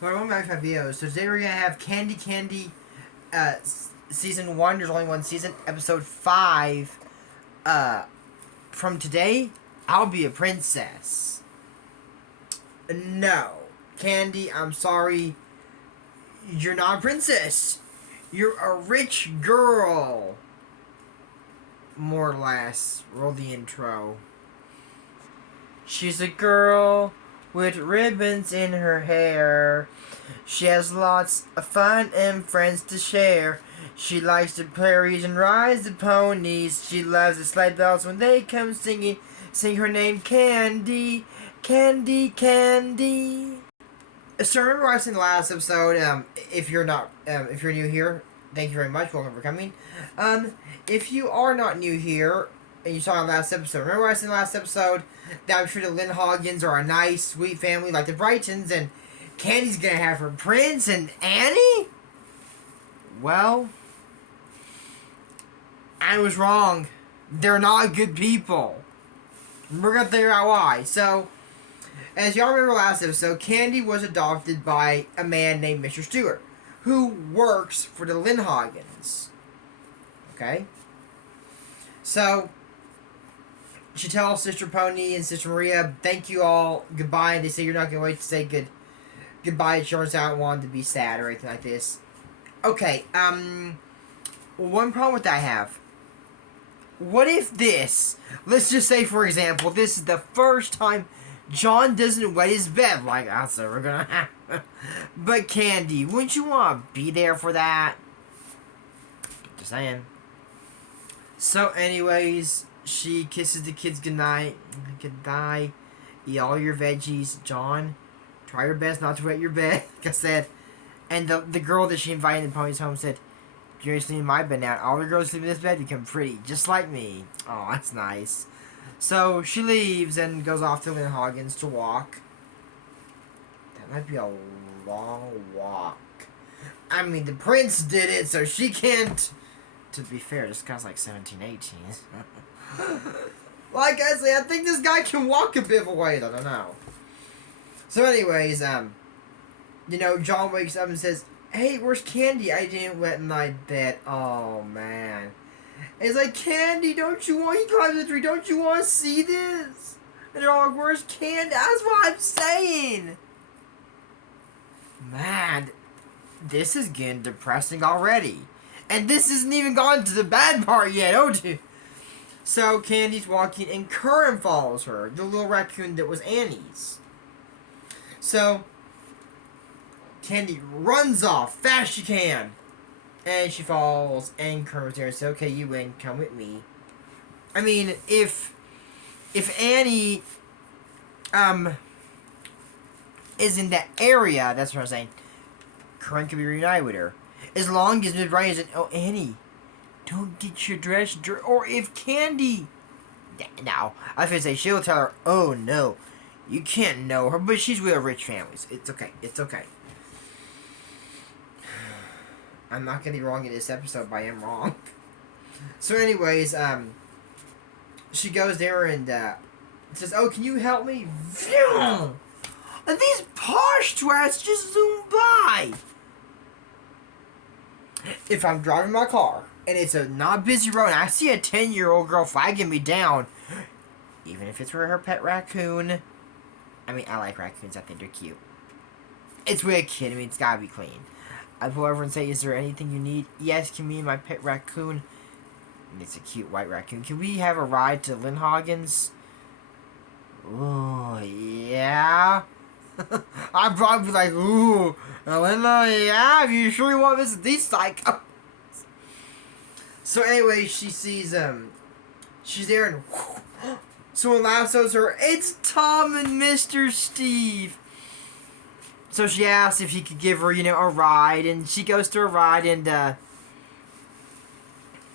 Welcome back to my videos. So today we're gonna have Candy, season 1. There's only one season, episode 5. From today, I'll be a princess. No, Candy, I'm sorry. You're not a princess. You're a rich girl. More or less. Roll the intro. She's a girl with ribbons in her hair. She has lots of fun and friends to share. She likes the prairies and rides the ponies. She loves the sleigh bells when they come singing. Sing her name, Candy, Candy, Candy. So remember what I said in the last episode. If you're new here, thank you very much. Welcome for coming. If you are not new here and you saw the last episode, remember what I said in the last episode? That I'm sure the Lindhagens are a nice, sweet family like the Brightons, and Candy's gonna have her prince and Annie? Well, I was wrong. They're not good people. We're gonna figure out why. So, as y'all remember last episode, Candy was adopted by a man named Mr. Stewart, who works for the Lindhagens. Okay? So, she tells Sister Pony and Sister Maria, thank you all, goodbye, and they say you're not going to wait to say goodbye to children, so I don't want them to be sad or anything like this. Okay, one problem with that I have. What if this, let's just say for example, this is the first time John doesn't wet his bed, like, that's what we're gonna have. But Candy, wouldn't you want to be there for that? Just saying. So anyways, she kisses the kids goodnight. Goodbye. Eat all your veggies. John, try your best not to wet your bed, like I said. And the girl that she invited in the pony's home said, you're sleeping in my bed now. All the girls sleep in this bed become pretty, just like me. Oh, that's nice. So she leaves and goes off to Lindhagens to walk. That might be a long walk. I mean, the prince did it, so she can't. To be fair, this guy's like 17, 18. Like I say, I think this guy can walk a bit of a way. I don't know. So anyways, John wakes up and says, hey, where's Candy? I didn't wet my bed. Oh, man. And it's like, Candy, he climbs the tree, don't you want to see this? And they're all like, where's Candy? That's what I'm saying. Man, this is getting depressing already. And this isn't even gone to the bad part yet, oh dude. So Candy's walking and Curran follows her, the little raccoon that was Annie's. So Candy runs off fast she can. And she falls and Curran's there and says, okay, you win, come with me. I mean, if Annie is in that area, that's what I'm saying, Curran could be reunited with her. As long as Miss Bryan isn't, oh, Annie, don't get your dress dirty. Or if Candy, no, I was going to say, she'll tell her, oh, no, you can't know her, but she's with rich families. It's okay, it's okay. I'm not going to be wrong in this episode, but I am wrong. So anyways, she goes there and says, oh, can you help me? Phew! And these posh twats just zoom by. If I'm driving my car and it's a not busy road and I see a 10-year-old girl flagging me down, even if it's for her pet raccoon, I mean, I like raccoons, I think they're cute. It's with a kid, I mean, it's gotta be clean. I pull over and say, is there anything you need? Yes, can me and my pet raccoon, and it's a cute white raccoon, can we have a ride to Lindhagens? Oh, yeah. I'd probably be like, ooh, Linda, yeah, if you sure want to visit these psychos. So anyway, she sees, she's there and whoosh, someone lassos her. It's Tom and Mr. Steve. So she asks if he could give her, a ride, and she goes to a ride and,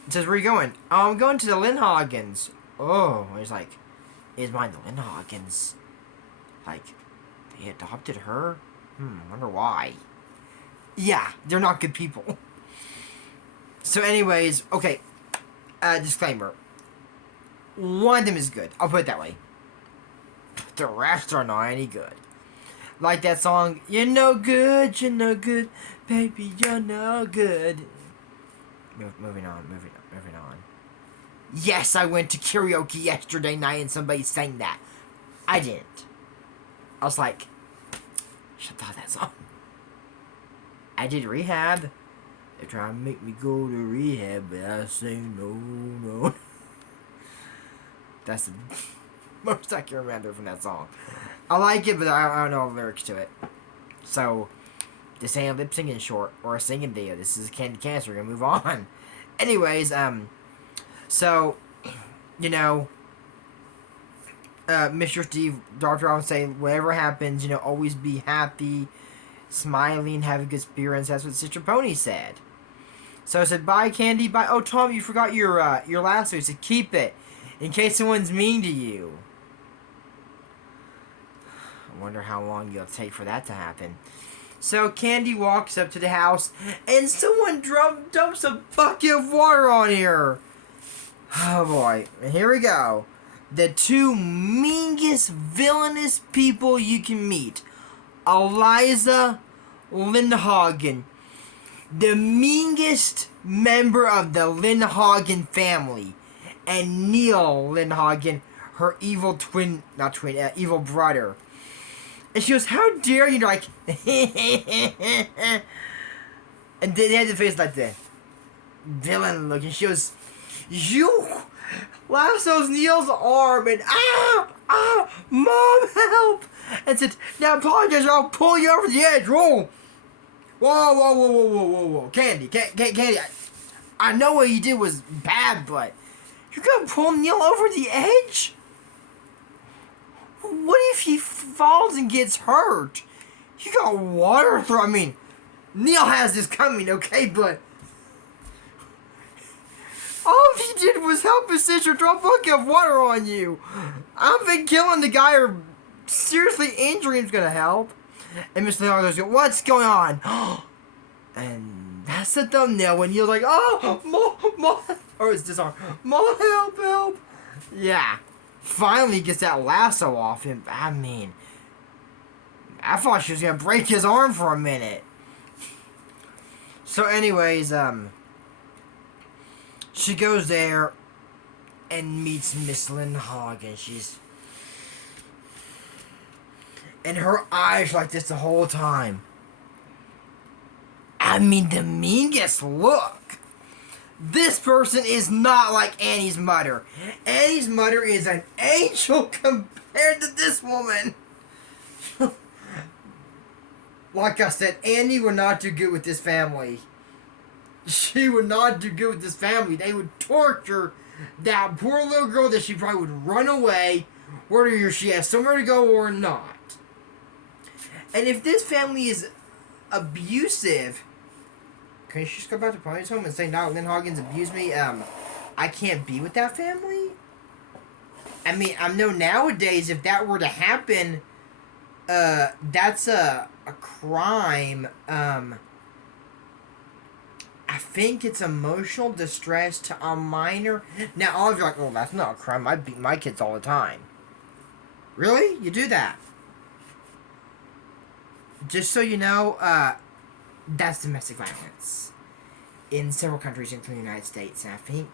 says, where are you going? Oh, I'm going to the Lindhagens. Oh, he's like, is mine the Lindhagens? Like, they adopted her? Wonder why. Yeah, they're not good people. So anyways, okay, disclaimer. One of them is good. I'll put it that way. The rest are not any good. Like that song, you're no good, baby, you're no good. Moving on. Yes, I went to karaoke yesterday night and somebody sang that. I didn't. I was like, shut off that song. I did rehab. They're trying to make me go to rehab, but I say no. That's the most I can remember from that song. I like it, but I don't know the lyrics to it. So, this ain't a lip singing short or a singing video. This is Candy Cancer. We're gonna move on. Anyways, so, you know, Mr. Steve, Dr. Allen say, whatever happens, you know, always be happy, smiling, have a good experience. That's what Sister Pony said. So I said, bye, Candy, bye. Oh, Tom, you forgot your lasso. He said, keep it, in case someone's mean to you. I wonder how long it'll take for that to happen. So Candy walks up to the house, and someone dumps a bucket of water on her. Oh boy, and here we go. The two meanest, villainous people you can meet. Eliza Lindhagen, the meanest member of the Lindhagen family, and Neil Lindhagen, her evil evil brother. And she goes, how dare you, like, and they had the face like the villain look, and she goes, you lassos Neil's arm, and Mom, help! And said, now apologize or I'll pull you over the edge. Whoa. Candy, I know what you did was bad, but you're gonna pull Neil over the edge? What if he falls and gets hurt? You got water through. I mean, Neil has this coming, okay, but all he did was help his sister throw a bucket of water on you. I don't think killing the guy or seriously injuring him's gonna help. And Mr. Leagan goes, what's going on? And that's the thumbnail when you're like, oh, Mom, or it's this arm, Mom, help. Yeah. Finally gets that lasso off him. I mean, I thought she was gonna break his arm for a minute. So anyways, she goes there and meets Miss Lindhagen. And her eyes like this the whole time. I mean, the meanest look. This person is not like Annie's mother. Annie's mother is an angel compared to this woman. Like I said, Annie would not do good with this family. She would not do good with this family. They would torture that poor little girl that she probably would run away, whether she has somewhere to go or not. And if this family is abusive, can you just go back to Pony's home and say, no, Lindhagen's abused me? I can't be with that family? I mean, I know nowadays if that were to happen, that's a crime. I think it's emotional distress to a minor. Now, all of you are like, well, that's not a crime. I beat my kids all the time. Really? You do that? Just so you know, that's domestic violence in several countries, including the United States, and I think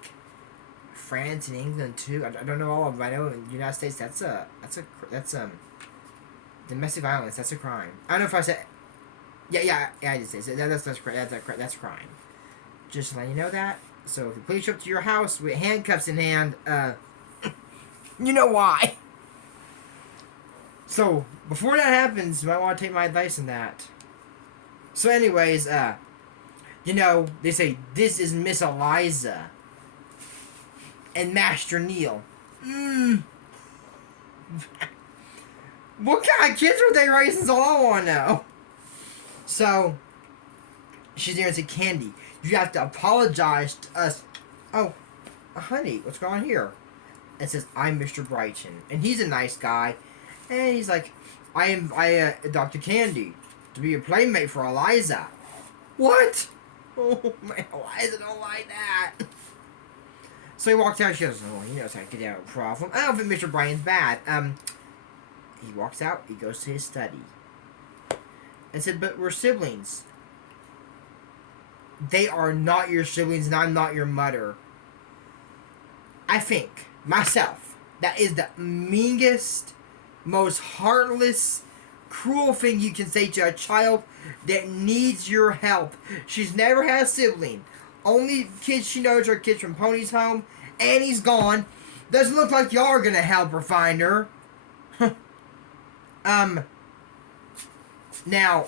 France and England too. I don't know all of them. I know in the United States that's domestic violence. That's a crime. I don't know if I said. Yeah. I did say that's a crime. Just letting you know that. So if the police show up to your house with handcuffs in hand, you know why. So before that happens, you might want to take my advice on that. So anyways, you know, they say, this is Miss Eliza and Master Neil. What kind of kids were they raising? Is all I want to know. So, she's there and said, Candy, you have to apologize to us. Oh, honey, what's going on here? And says, I'm Mr. Brighton. And he's a nice guy. And he's like, I adopted Candy to be a playmate for Eliza. What? Oh, man, Eliza don't like that. So he walks out. She goes, oh, he knows how to get out of a problem. I don't think Mr. Brian's bad. He walks out. He goes to his study. and said, but we're siblings. They are not your siblings, and I'm not your mother. I think, myself, that is the meanest, most heartless, cruel thing you can say to a child that needs your help. She's never had a sibling. Only kids she knows are kids from Pony's home. Annie's gone. Doesn't look like y'all are gonna help her find her. Now,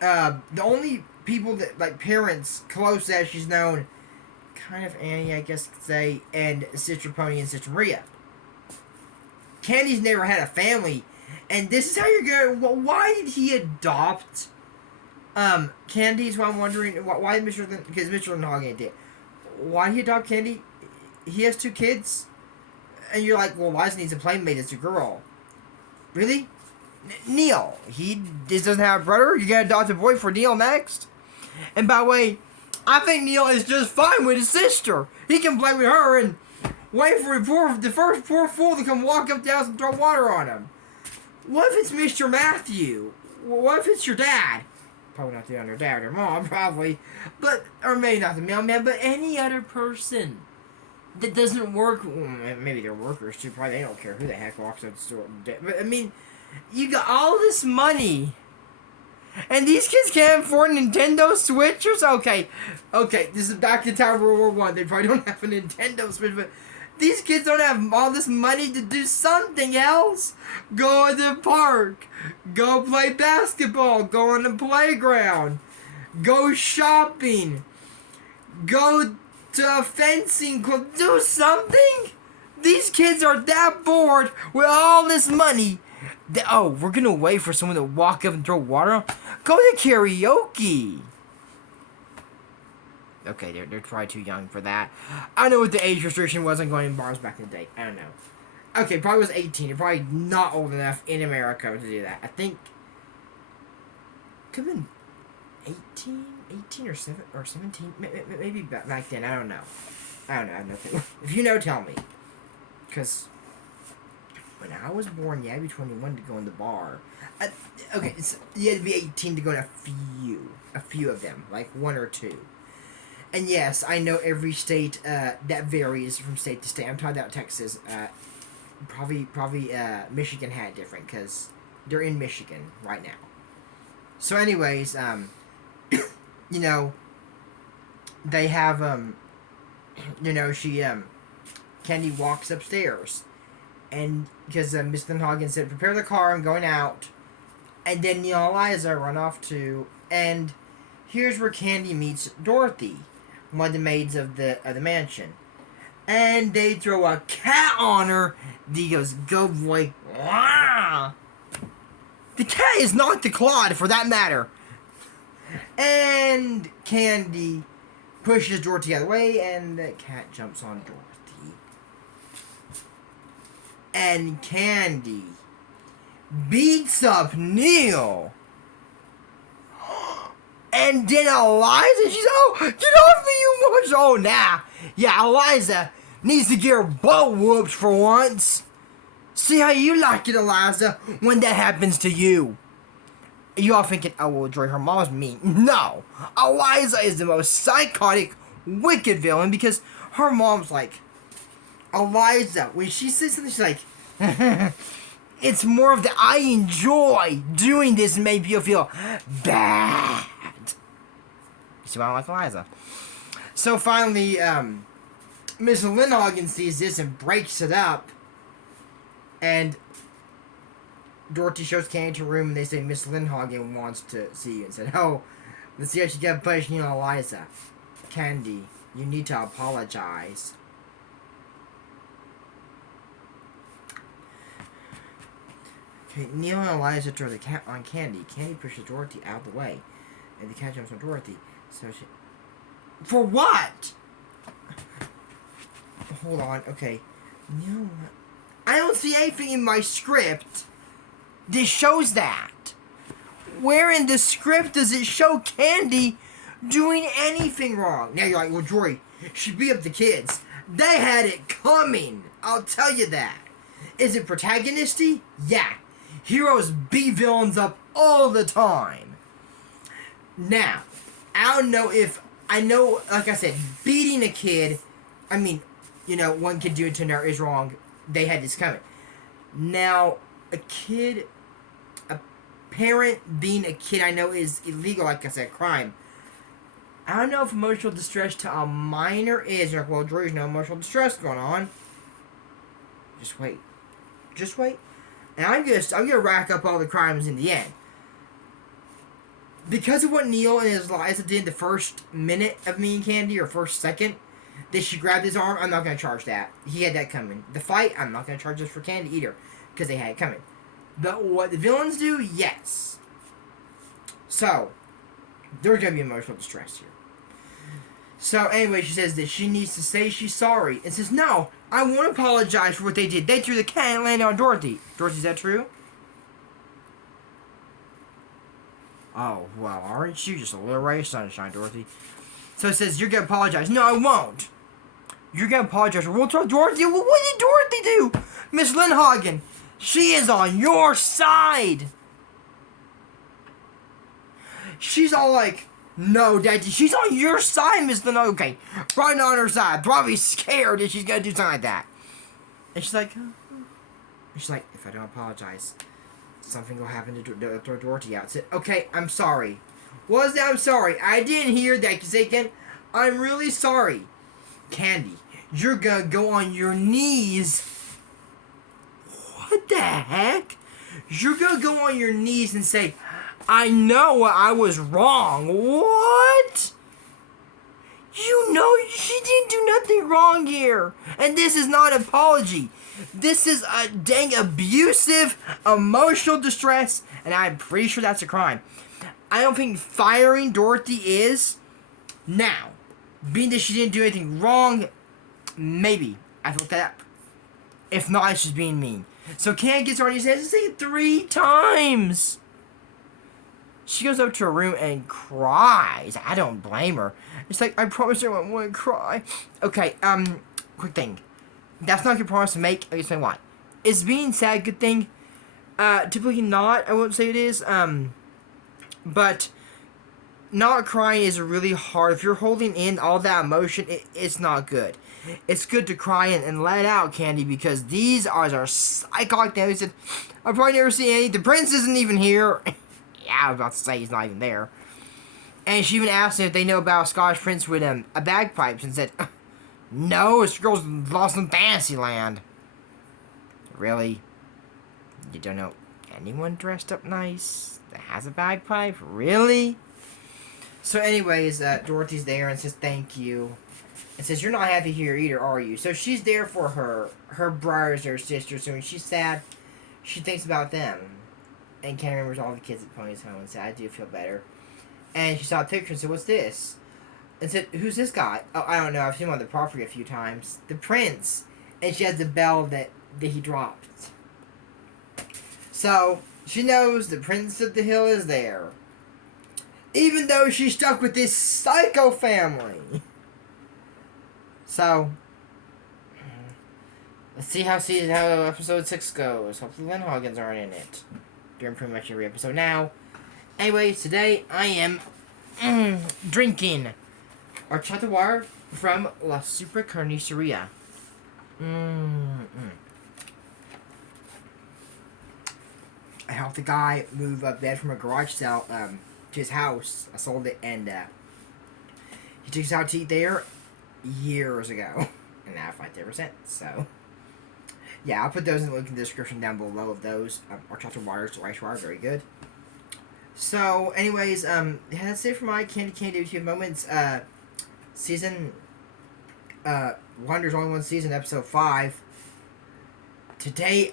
the only people that, like, parents close as she's known, kind of Annie, I guess you could say, and Sister Pony and Sister Maria. Candy's never had a family, and this is how you're gonna. Why did he adopt Candy's? What I'm wondering. Why because Mr. Lindhagen did. Why did he adopt Candy? He has 2 kids, and you're like, well, Eliza needs a playmate. It's a girl. Really? Neil, he just doesn't have a brother. You gotta adopt a boy for Neil next. And by the way, I think Neil is just fine with his sister. He can play with her and wait for the first poor fool to come walk up to the house and throw water on him. What if it's Mr. Matthew? What if it's your dad? Probably not the other dad or mom, probably. But, or maybe not the mailman, but any other person that doesn't work. Well, maybe they're workers too. Probably they don't care who the heck walks up the store. But, I mean, you got all this money. And these kids can't afford a Nintendo Switch or so? Okay, this is back to time of World War One. They probably don't have a Nintendo Switch, but these kids don't have all this money to do something else. Go to the park. Go play basketball. Go on the playground. Go shopping. Go to a fencing club. Do something. These kids are that bored with all this money. We're gonna wait for someone to walk up and throw water on? Go to karaoke! Okay, they're probably too young for that. I know what the age restriction was on going in bars back in the day. I don't know. Okay, probably was 18. You're probably not old enough in America to do that. I think... Could have been 18 or 17? Maybe back then. I don't know. I have no clue. If you know, tell me. Because... when I was born, you had to be 21 to go in the bar. You had to be 18 to go in a few of them, like 1 or 2. And yes, I know every state, that varies from state to state. I'm talking about Texas. Probably Michigan had it different, because they're in Michigan right now. So anyways, you know, they have, Candy walks upstairs. And because Miss Lindhagen said, prepare the car, I'm going out. And then Neil and Eliza run off too. And here's where Candy meets Dorothy, one of the maids of the mansion. And they throw a cat on her. He goes, go boy. Wah! The cat is not the Claude, for that matter. And Candy pushes Dorothy out of the way, and the cat jumps on Dorothy. And Candy beats up Neil. And then Eliza, she's, get off me, you much. Oh, nah. Yeah, Eliza needs to get her butt whooped for once. See how you like it, Eliza, when that happens to you. You all thinking, well, Joy, her mom's mean. No. Eliza is the most psychotic, wicked villain because her mom's like, Eliza, when she says something, she's like, it's more of the I enjoy doing this and make people feel bad. You see why I don't like Eliza? So finally, Miss Lindhagen sees this and breaks it up. And Dorothy shows Candy to her room and they say Miss Lindhagen wants to see you. And said, let's see how she got punished, you know, Eliza. Candy, you need to apologize. Okay, Neil and Eliza throw the cat on Candy. Candy pushes Dorothy out of the way. And the cat jumps on Dorothy. So she... For what? Hold on, okay. Neil... I don't see anything in my script that shows that. Where in the script does it show Candy doing anything wrong? Now you're like, well, Jory, she beat up the kids. They had it coming. I'll tell you that. Is it protagonisty? Yeah. Heroes beat villains up all the time. Now, I don't know if... I know, like I said, beating a kid... I mean, you know, one kid doing to another is wrong. They had this coming. Now, a kid... A parent being a kid, I know, is illegal, like I said, crime. I don't know if emotional distress to a minor is. Like, well, Drew's no emotional distress going on. Just wait. Just wait. And I'm gonna rack up all the crimes in the end. Because of what Neil and Eliza did the first minute of me and Candy, or first second, that she grabbed his arm, I'm not gonna charge that. He had that coming. The fight, I'm not gonna charge this for Candy either, because they had it coming. But what the villains do, yes. So, there's gonna be emotional distress here. So anyway, she says that she needs to say she's sorry. And says, no, I won't apologize for what they did. They threw the cat and landed on Dorothy. Dorothy, is that true? Oh, well, aren't you just a little ray of sunshine, Dorothy? So it says, you're going to apologize. No, I won't. You're going to apologize. We'll tell Dorothy. Well, what did Dorothy do? Miss Lindhagen, she is on your side. She's all like... No, Daddy, she's on your side, Miss Lindhagen. Okay, probably not on her side. Probably scared that she's gonna do something like that. And she's like, if I don't apologize, something will happen to throw Dorothy out. I said, okay, I'm sorry. What was that? I'm sorry. I didn't hear that. Say again. I'm really sorry. Candy, you're gonna go on your knees. What the heck? You're gonna go on your knees and say, I know I was wrong. What? You know she didn't do nothing wrong here. And this is not an apology. This is a dang abusive emotional distress. And I'm pretty sure that's a crime. I don't think firing Dorothy is. Now, being that she didn't do anything wrong, maybe. I have to look that up. If not, it's just being mean. So Candy gets on his head and say it 3 times. She goes up to her room and cries. I don't blame her. It's like, I promise I won't cry. Okay, quick thing. That's not a good promise to make. I'll explain why. Is being sad a good thing? Typically not. I won't say it is. But not crying is really hard. If you're holding in all that emotion, it's not good. It's good to cry and let it out, Candy, because these are our psychotic damage. I've probably never seen any. The prince isn't even here. Yeah, I was about to say he's not even there. And she even asked him if they know about a Scottish prince with a bagpipes and said, no, this girl's lost in Fantasyland. Really? You don't know anyone dressed up nice that has a bagpipe? Really? So anyways, Dorothy's there and says thank you. And says, you're not happy here either, are you? So she's there for her brothers, her sisters. So when she's sad, she thinks about them. And Candy remembers all the kids at Pony's home and said, I do feel better. And she saw a picture and said, what's this? And said, who's this guy? Oh, I don't know. I've seen him on the property a few times. The prince. And she has the bell that he dropped. So, she knows the prince of the hill is there. Even though she's stuck with this psycho family. So, let's see how episode 6 goes. Hopefully Lindhagens aren't in it. During pretty much every episode now. Anyways, today I am drinking horchata water from La Super Carniceria. I helped the guy move a bed from a garage sale to his house. I sold it, and he took us out to eat there years ago, and I've liked it ever since. So. Yeah, I'll put those in the link in the description down below of those. Horchata waters, rice water, very good. So, anyways, that's it for my Candy WTF Moments, season, Wonder's Only One Season, episode 5. Today,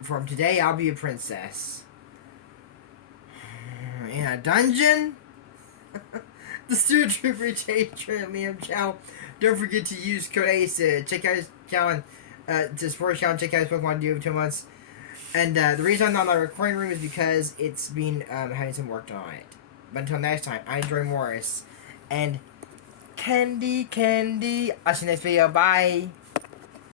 from today, I'll be a princess. In a dungeon? The Studio Trooper, Changer, and Liam Chow. Don't forget to use code ACE to check out his channel. To support Sean, check out his Pokemon Duo 2 months. And the reason I'm not in the recording room is because it's been having some work done on it. But until next time, I'm Dre Morris. And Candy. I'll see you next video. Bye.